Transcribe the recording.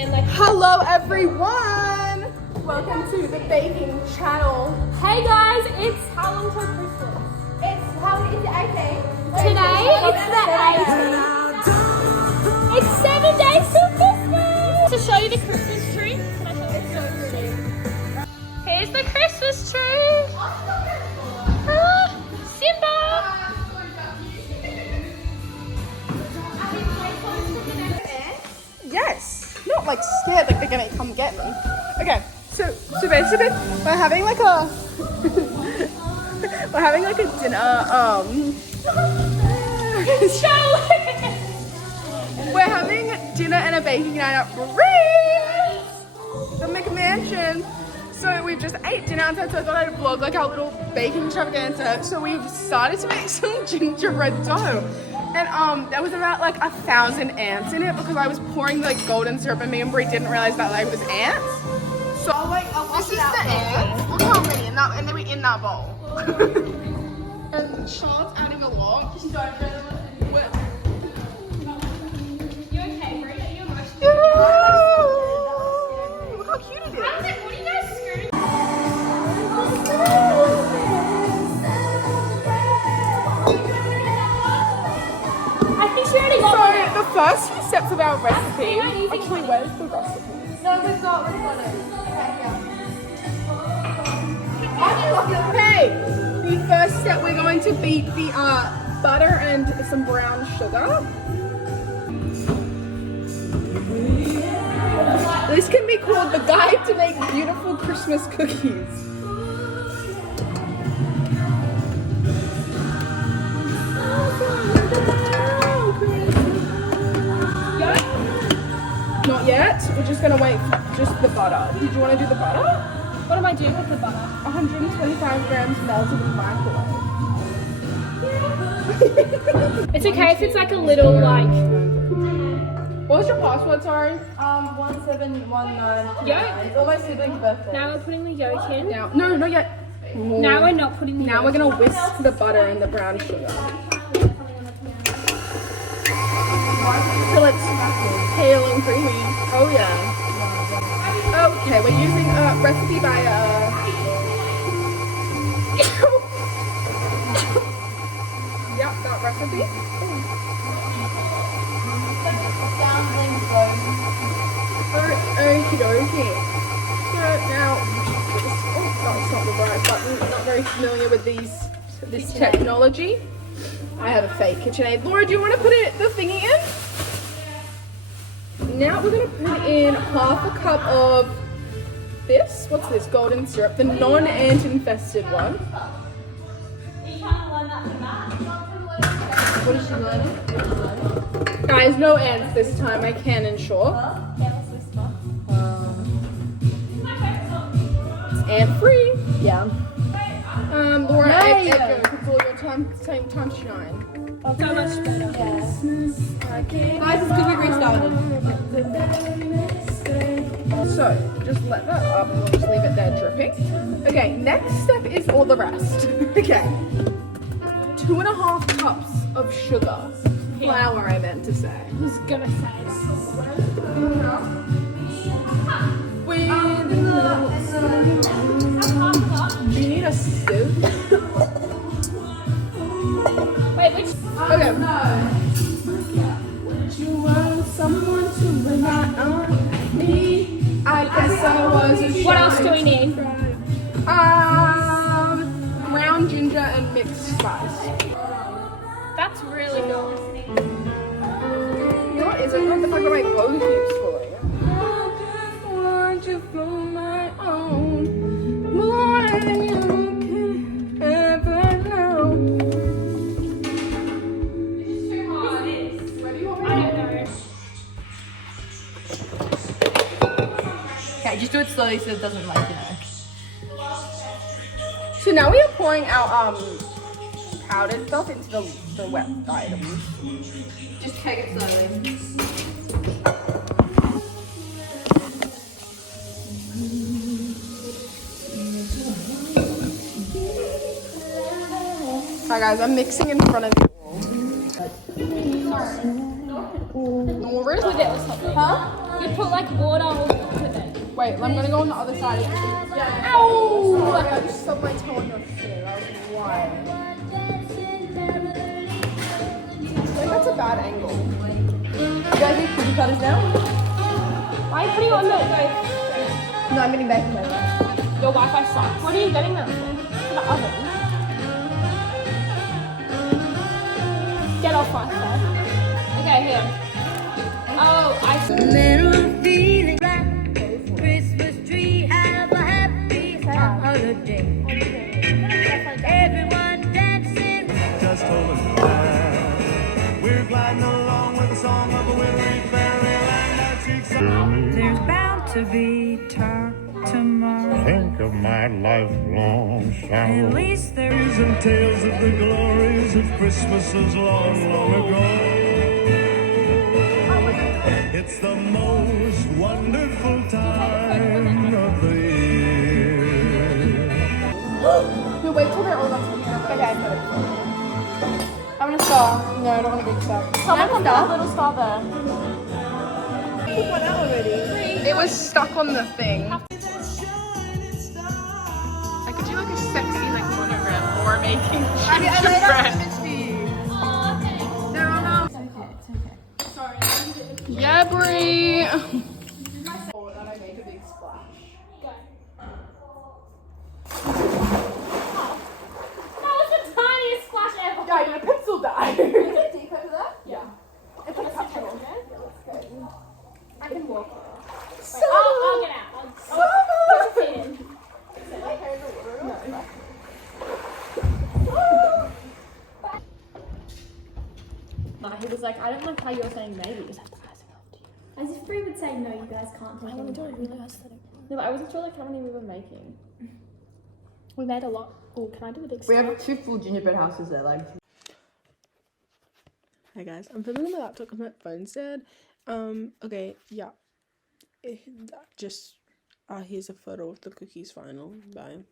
then like. Hello everyone! Welcome to the baking channel. Hey guys, it's how long till Christmas? It's how is it 18? Today it's the 18th. It's 7 days till Christmas. To show you the Christmas tree. Can I show you the tree? Here's the Christmas tree. Simba. Yes! Not like scared like they're gonna come get me. Okay, so basically we're having like a dinner, we're having dinner and a baking night at Breeze, the McMansion. So we've just ate dinner and so I thought I'd vlog like our little baking extravaganza. So we've started to make some gingerbread dough. And there was about like 1,000 ants in it because I was pouring like golden syrup and me and Brie didn't realize that like it was ants. So this is the ants. Look how many in that, and then we in that bowl. And Charlotte's adding along. You okay, Brie? Are you emotional? Look how cute it is. I was like, what are you guys screwing? I think she already got one. So the first few steps of our recipe. Actually, where's the recipe? No, we've got it. Okay, the first step we're going to beat the butter and some brown sugar. This can be called the guide to make beautiful Christmas cookies. Not yet. We're just gonna wait for just the butter. Did you want to do the butter? What am I doing with the butter? 125 grams melted in the microwave. It's okay if it's like a little like What's your password, sorry? 1719. yolk. It's all my siblings' birthday. Now we're putting the yolk in. Now, no, not yet. Now we're not putting the Now yolk. we're gonna whisk the butter and the brown sugar. Till it's pale and creamy. Oh yeah. Okay, we're using a recipe by Yep, that recipe. Okie dokie. So now, that's not the right button. I'm not very familiar with this technology. I have a fake KitchenAid. Laura, do you want to put the thingy in? Now we're going to put in half a cup of this. What's this? Golden syrup, the non-ant infested one. What is she learning? Guys, no ants this time, I can ensure. It's ant-free. Yeah. Laura, Hey. Edgar, it's all your time to shine. So much better. Guys, it's because we restarted. So, just let that up and we'll just leave it there dripping. Okay, next step is all the rest. Okay. 2.5 cups of sugar. Flour, I meant to say. I was gonna say. Do you need a sieve? Wait, which? Okay. Would you want someone to rely on me? I guess I was a What else do we need? Ground ginger and mixed spice. That's really good. You know what is it? Not the fact that my phone keeps falling. Want to blow my own more than you can ever know. I don't know. Okay, just do it slowly so it doesn't like, So now we are pouring our powdered stuff into the wet items. Just take it slowly. Hi guys, I'm mixing in front of you all. No, where's Put it or something. Huh? You put like water or put it. Wait, I'm gonna go on the other side. Ow! Sorry, I just stubbed my toe on your shit. I was like, why? I think that's a bad angle. You guys need cookie cutters now? Why are you putting it on the No, I'm getting baking powder. your Wi-Fi sucks? What are you getting that for? For the oven. Get off Wi-Fi. Okay, here. Oh, I see. Little feeling like Christmas tree, have a happy holiday. Everyone dancing. Just hold it fast. We're gliding along with the song of a weary fairyland. Our cheeks are There's bound to be talk tomorrow. Think of my lifelong At sorrow. least there stories and tales of the glories of Christmases long, long ago. It's the most wonderful time of the year. No, wait till they're all done. Okay. I'm gonna star. No, I don't want a big star. Someone put that little star there. It was stuck on the thing. I could do like a sexy like monogram or making gingerbread. Yeah, Brie. That I make a big splash. That was the tiniest splash ever. Yeah, I did a pencil dye. Yeah. It's like a capsule. I can walk. Wait, I'll get out. I'll put your feet in. He was like, I don't like how you're saying maybe. Just have to ask after you. As if Brie would say, no, you guys can't take I want to do it. a really aesthetic one. No, but I wasn't sure like how many we were making. We made a lot. Oh, can I do a big We stack? have 2 full gingerbread houses there, like. Hey guys, I'm filming on my laptop because my phone's dead. Okay, yeah. Here's a photo of the cookies final. Bye.